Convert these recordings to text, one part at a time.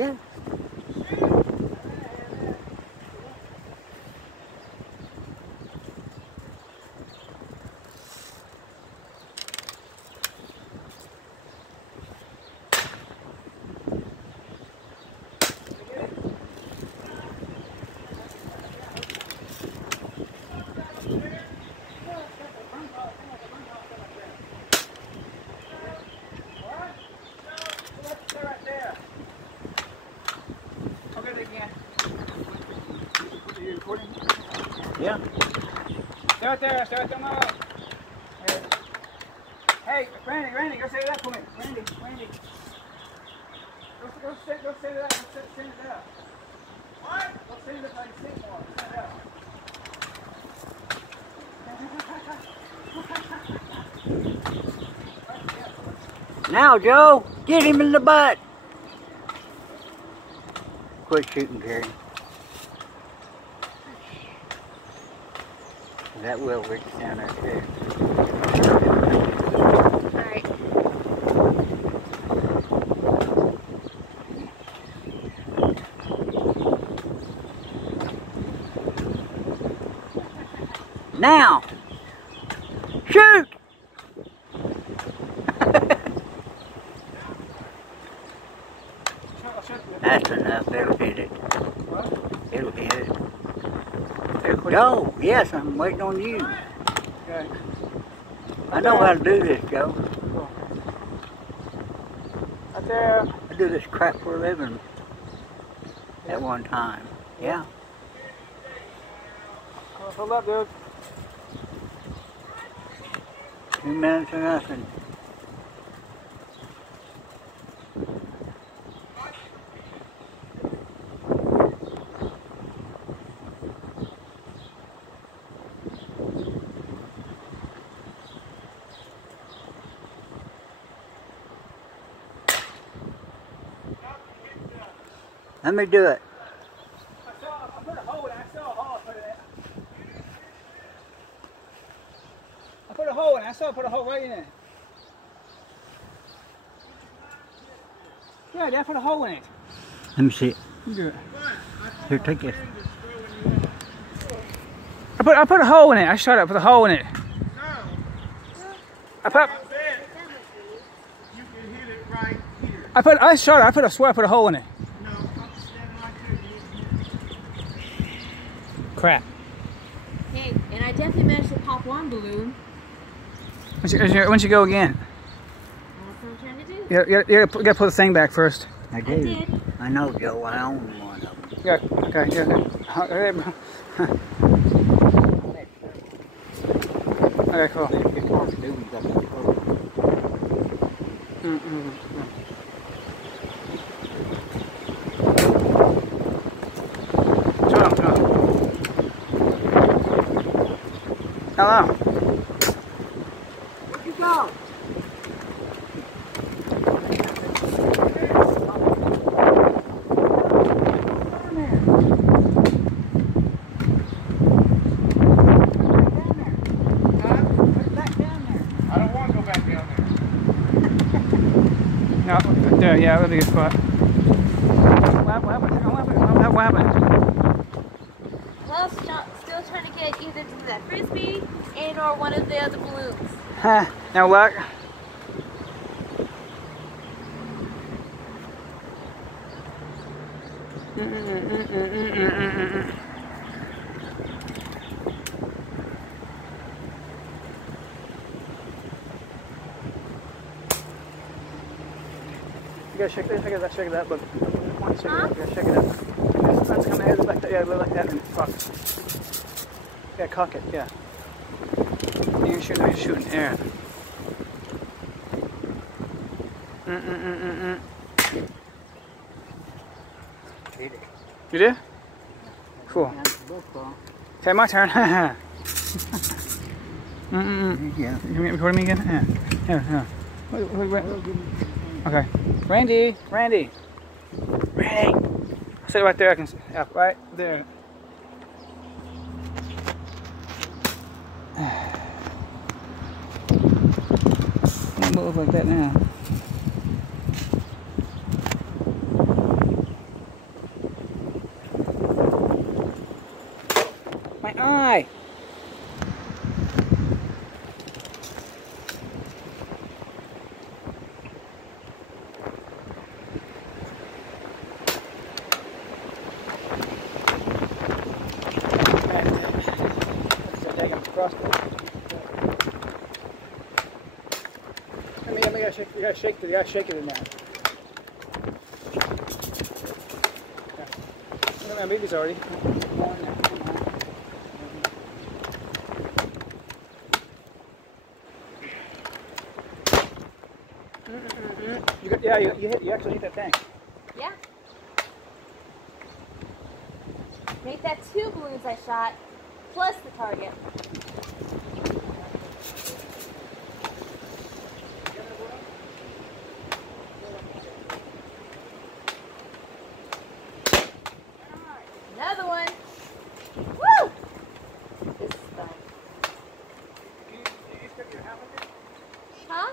Yeah. Yeah. Stay right there, no. Hey, Randy, go say that for me. Randy. Go say that, go send it out. What? Go send it like you more. Send it out. Now, Joe, get him in the butt. Quit shooting, Gary. That will reach down there too. Alright. Now! Shoot! That's enough. It'll hit it. What? It'll hit it. Joe, yes, I'm waiting on you. Okay. I know how to do this, Joe. Right there. I do this crap for a living at one time. Yeah. Hold up, dude. 2 minutes or nothing. Let me do it. I put a hole in it. I saw a hole. I put a hole in it. I saw I put a hole right in it. Yeah, I put a hole in it. Let me see it. You do it. Here, take this. I put a hole in it. I shot it. I put a hole in it. No. I put. I bet you can hit it right here. I shot it. I swear I put a hole in it. No, I'm standing right there. You need to hit it. Crap. Hey, and I definitely managed to pop one balloon. Once you go again. That's what I'm trying to do. You gotta put the thing back first. I did. do. I know, Joe. I own one of them. Yeah. Okay. Yeah. Okay, cool. Hello. Where'd you go? No, there, yeah, that'd be a good spot. What happened? Well, still trying to get either to that frisbee and or one of the other balloons. Now look. You gotta shake it up, but shake it up, yeah, shake it up. Let's come here, like that, yeah, like that, and cock. Yeah, cock it, yeah. You're shooting air. You did? Cool. Okay, my turn. Yeah. You recording me again? Yeah. Wait. Okay. Randy. Sit right there. I can. Yeah, right there. Don't move like that now. across there. You gotta shake it in there. Yeah. Look at my babies already. You actually hit that tank. Yeah. Make that 2 balloons I shot, plus the target. Another one. Woo! This is fun. Huh?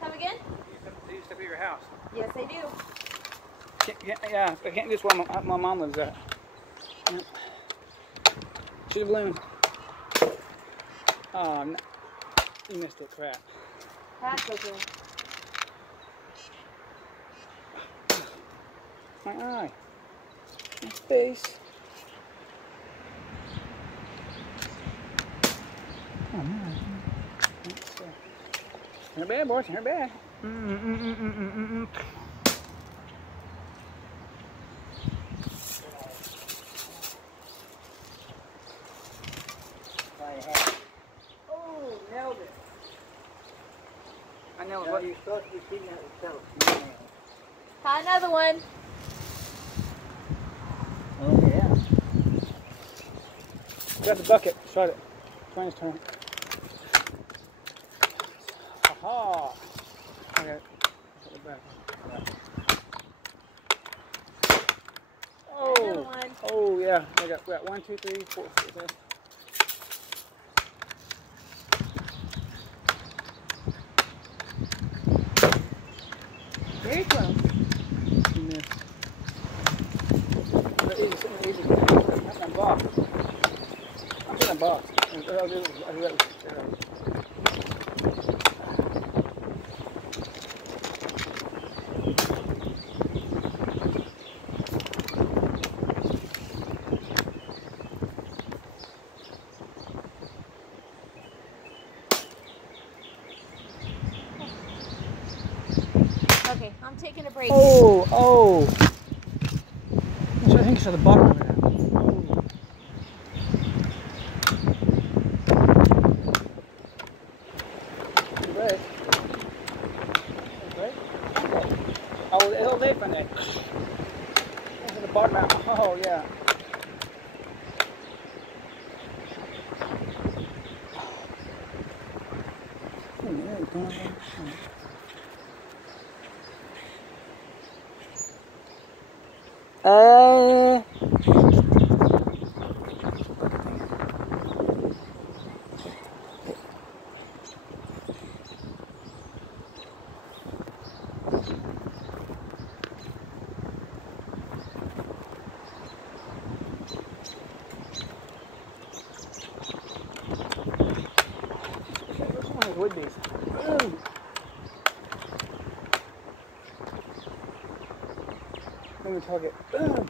Come again? You used to be your house. Yes, I do. Yeah, I can't do this where my mom lives at. Yep. Shoot a balloon. Oh, no. You missed it, crap. That's okay. My eye. My face. Oh, man. Her bad, boys. Her bad. Oh, nailed it. I nailed it. What? You're supposed to be shooting at yourself. Another one. Oh, yeah. Got the bucket. Shot it. Twine's turn. Aha! Okay. Put it back. Another Oh! one. Oh, yeah. We got 1, 2, 3, 4, 5. Very close. You missed. Easy. That's my box. I'm saying a box. Okay, I'm taking a break. Oh! I think it's at the bottom of it. Right. Oh, it'll leave from there. It's at the bottom out. Oh, yeah. Would be. Ooh. Let me target. Boom.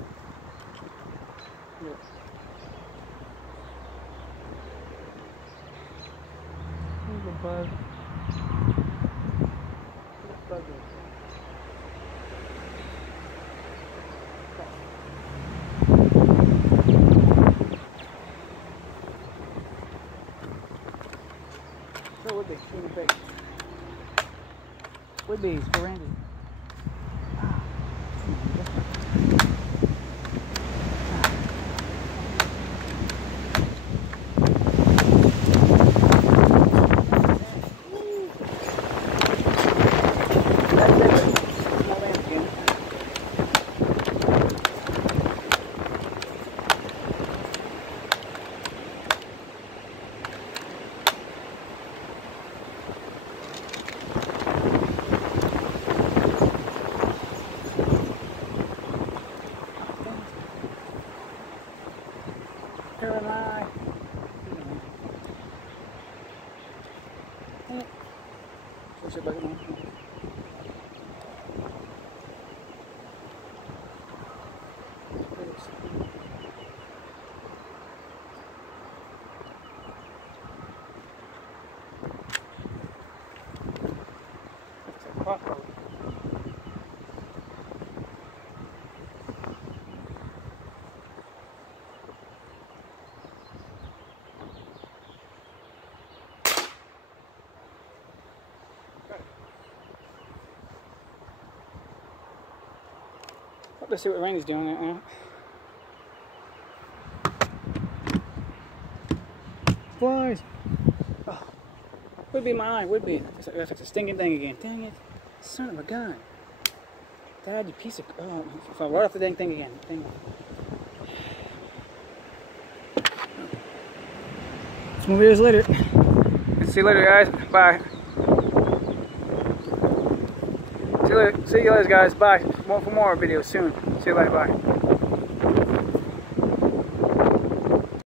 Here's a bug. Bug is. So would be. Really big. Would be. For Randy. Here am I. Where's your bucket now? Let's see what Rainey's doing right now. Flies! Oh, would be my eye, would be. If it's a stinging thing again. Dang it. Son of a gun. Dad, you piece of... Oh, if I right off the dang thing again. Dang it. Some videos later. See you later, guys. Bye. See you later, guys. Bye. For more videos soon. See you later. Bye.